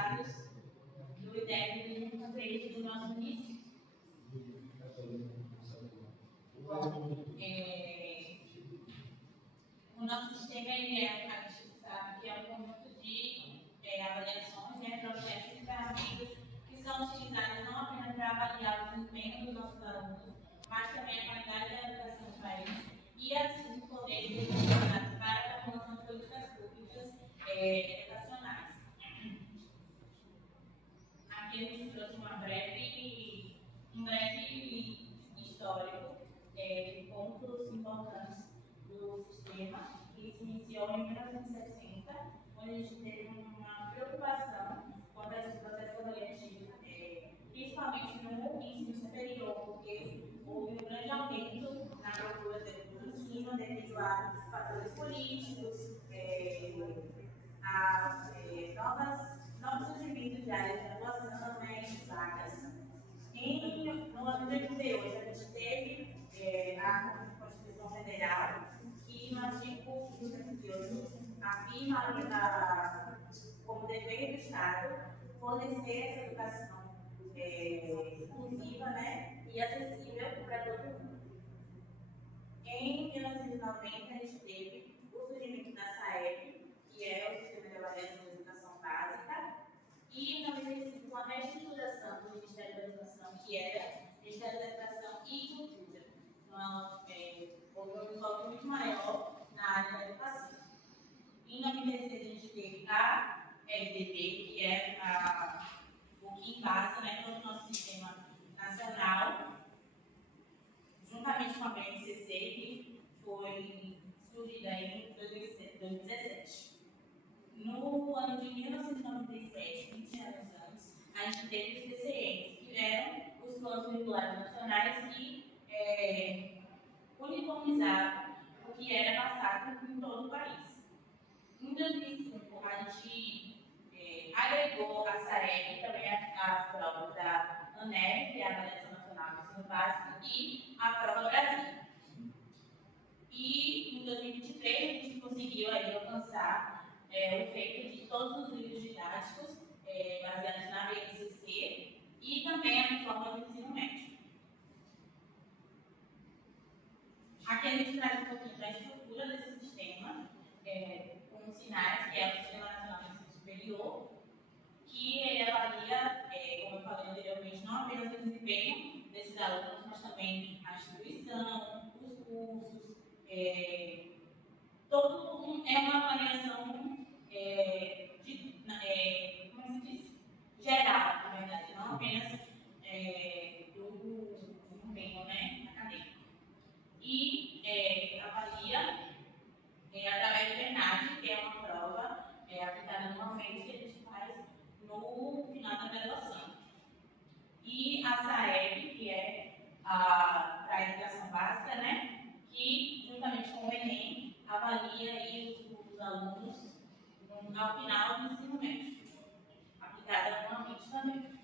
dados do IDEB do nosso município. O nosso sistema a gente sabe que é um conjunto de avaliações, processos e ferramentas que são utilizados não apenas para avaliar o desempenho dos nossos alunos, mas também a qualidade da educação do país e, assim, poderem ser utilizados para a formulação de políticas públicas educacionais. Aqui a gente trouxe um breve histórico de pontos importantes do sistema, que se iniciou em 1960, onde a gente teve uma preocupação quanto a esse processo avaliativo, principalmente no ensino superior, porque houve um grande aumento na procura do ensino devido a fatores políticos, novos surgimentos de áreas de atuação, de vagas. No ano de 2008, a gente teve a Constituição Federal, que no artigo 158 afirma como dever do Estado fornecer essa educação inclusiva, e acessível para todo mundo. Em 1990, a gente teve o surgimento da SAEB, que é o Sistema de Avaliação da Educação Básica, e em 1995, a reestruturação do Ministério da Educação, que era o Ministério da Educação e Cultura. Então, houve um foco muito maior na área da educação. Em 96, a gente teve a LDB, que é o que embasa todo o nosso sistema nacional, juntamente com a BNCC, que foi surgida em 2017. No ano de 1997, 20 anos antes, a gente teve os PCNs, que eram os planos curriculares nacionais que uniformizavam o que era passado em todo o país. Em 2005, a gente agregou a SAEB, também a prova da ANEB, que é a Avaliação Nacional do Ensino Básico, e a prova Brasil. E em 2023, a gente conseguiu alcançar o feito de todos os livros didáticos baseados na BNCC e também a reforma do ensino médio. Aqui a gente traz um pouquinho da estrutura desse sistema, com os sinais, que é o Sistema Nacional de Ensino Superior, que ele avalia, como eu falei anteriormente, não apenas o desempenho desses alunos, mas também a instituição, os cursos, é uma avaliação como se diz? Geral, na verdade, não apenas do desempenho acadêmico. E avalia através do ENAD, que é uma prova aplicada anualmente que a gente faz no final da graduação. E a SAEB, que é para a educação básica, que juntamente com o Enem avalia aí os alunos ao final do ensino médio, aplicada anualmente também.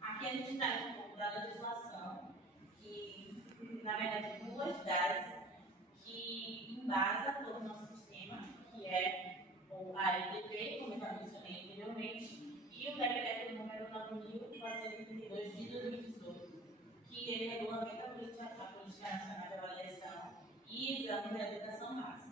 Aqui a gente traz um pouco da legislação, que, na verdade, duas das que embasa todo o nosso sistema, que é a LDP, como eu já mencionei anteriormente, e o decreto número 9.432 de 2018, que ele regulamenta a Política Nacional de Avaliação e Exames da Educação Básica.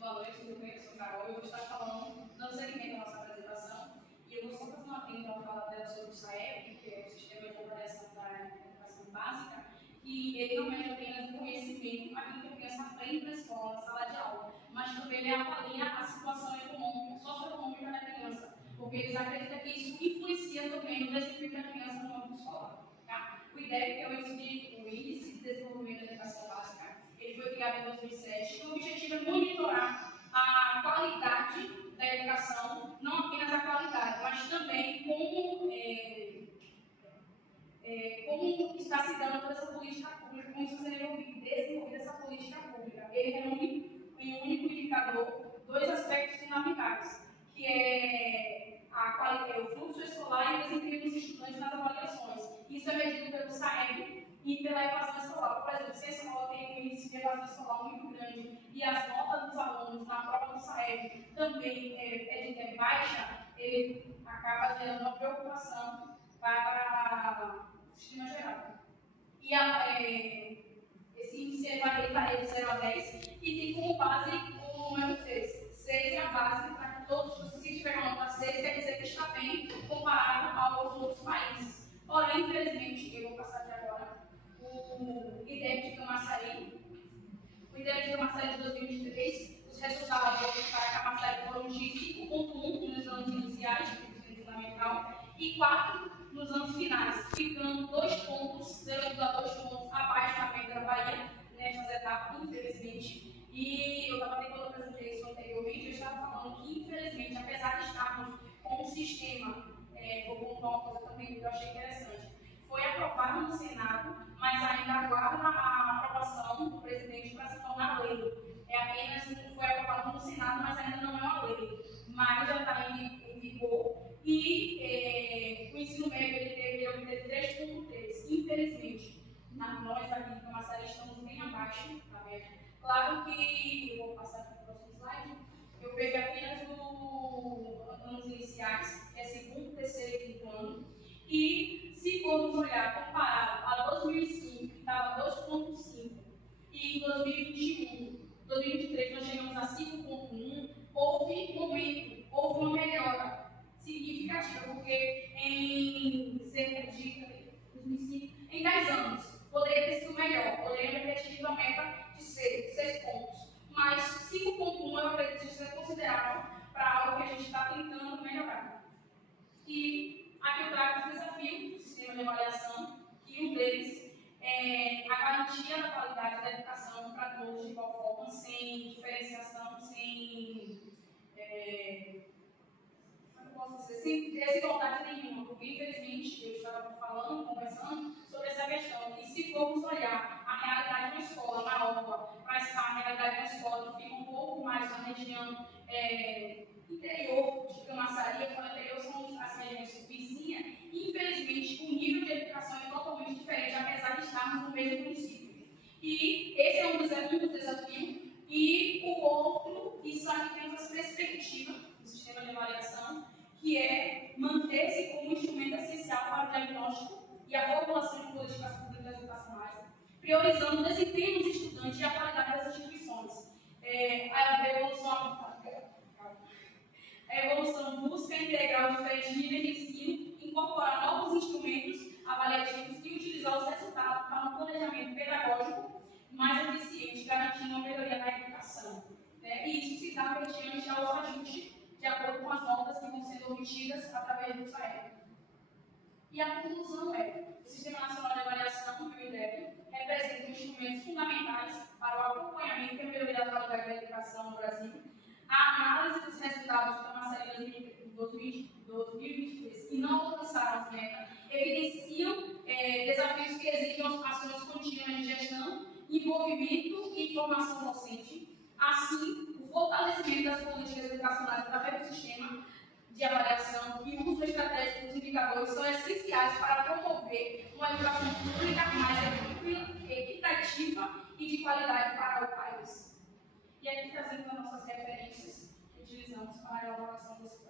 Boa noite, tudo bem? Eu sou Carol e eu vou estar falando, dando seguimento à nossa apresentação. E eu vou só fazer uma pergunta para falar dela sobre o SAEB, que é o Sistema de Avaliação da Educação Básica, que ele não mede apenas o conhecimento, aquilo que a criança aprende na escola, na sala de aula, mas também ele avalia a situação econômica, socioeconômica da criança, porque eles acreditam que isso influencia também no desempenho da criança no âmbito escolar. Tá? O IDEB, que é o Índice de Desenvolvimento da Educação Básica, ele foi criado em 2007 e o objetivo é monitorar a qualidade da educação, não apenas a qualidade, mas também como está se dando toda essa política pública, como está sendo desenvolvida essa política pública. Ele reúne em um único indicador dois aspectos fundamentais, que é o fluxo escolar e o desempenho dos estudantes nas avaliações. Isso é medido pelo SAEB e pela evasão escolar. Por exemplo, se a escola tem um índice de evasão escolar muito grande e as notas dos alunos na prova do SAEB também é baixa, ele acaba gerando uma preocupação para o sistema geral. E esse índice varia de 0 a 10 e tem como base o número 6. 6 é a base para que todos, se tiver uma nota 6, quer dizer que está bem comparado aos outros países. Porém, infelizmente, eu vou passar aqui agora o IDEB de Camaçari. O IDEB de Camaçari de 2023, os resultados para Camaçari foram de 5,1 nos anos iniciais, do ensino fundamental, e 4 nos anos finais, ficando 2 pontos, 0,2 pontos abaixo da média da Bahia nessas etapas, infelizmente. E eu estava até quando eu apresentei isso anteriormente, eu estava falando que, infelizmente, apesar de estarmos com um sistema, vou contar uma coisa também que eu achei interessante, foi aprovado no Senado, mas ainda aguarda a aprovação do presidente para se tornar lei. Foi aprovado no Senado, mas ainda não é uma lei, mas já está em vigor. E o ensino médio ele obteve 3,3. Infelizmente, nós aqui em Camaçari estamos bem abaixo da média. Claro que, eu vou passar aqui para o próximo slide, eu peguei apenas os anos iniciais, que é segundo, terceiro e quinto ano, e se formos olhar comparado a 2005, que estava 2,5, e em 2021, 2023 nós chegamos a 5,1, houve uma melhora significativa, porque em cerca de 2005, em 10 anos, poderia ter sido melhor, poderia ter atingido a meta de 6 pontos. Mas 5,1 eu acredito que ser considerável para algo que a gente está tentando melhorar. E aqui eu trago os desafios do sistema de avaliação, e um deles é a garantia da qualidade da educação para todos de igual forma, sem diferenciação, sem sem desigualdade nenhuma, porque infelizmente eu estava falando, conversando sobre essa questão, que se formos olhar a realidade de uma escola na Orla, mas a realidade de uma escola que fica um pouco mais na região interior de Camaçari, a interior são as regiões vizinhas, infelizmente o nível de educação é totalmente diferente, apesar de estarmos no mesmo município. E esse é um dos desafios, e o outro, isso aqui temos as perspectivas do sistema de avaliação, que é manter-se como instrumento essencial para o diagnóstico e a formulação de políticas públicas educacionais, priorizando o desempenho dos estudantes e a qualidade das instituições. A evolução busca integrar os diferentes níveis de ensino, incorporar novos instrumentos avaliativos e utilizar os resultados para um planejamento pedagógico mais eficiente, garantindo a melhoria da educação. E isso se dá mediante aos ajustes de acordo com as notas que vão sendo obtidas através do SAEB. E a conclusão é: o Sistema Nacional de Avaliação, o IDEB, representa instrumentos fundamentais para o acompanhamento e a melhoria da qualidade da educação no Brasil. A análise dos resultados da Camaçari 2023, que não alcançaram as metas, evidenciam desafios que exigem ações contínuas de gestão, envolvimento e formação docente. Assim, o fortalecimento das políticas educacionais através do sistema de avaliação e o uso estratégico dos indicadores são essenciais para promover uma educação pública mais equitativa e de qualidade para o país. E aqui trazendo as nossas referências que utilizamos para a elaboração desse plano.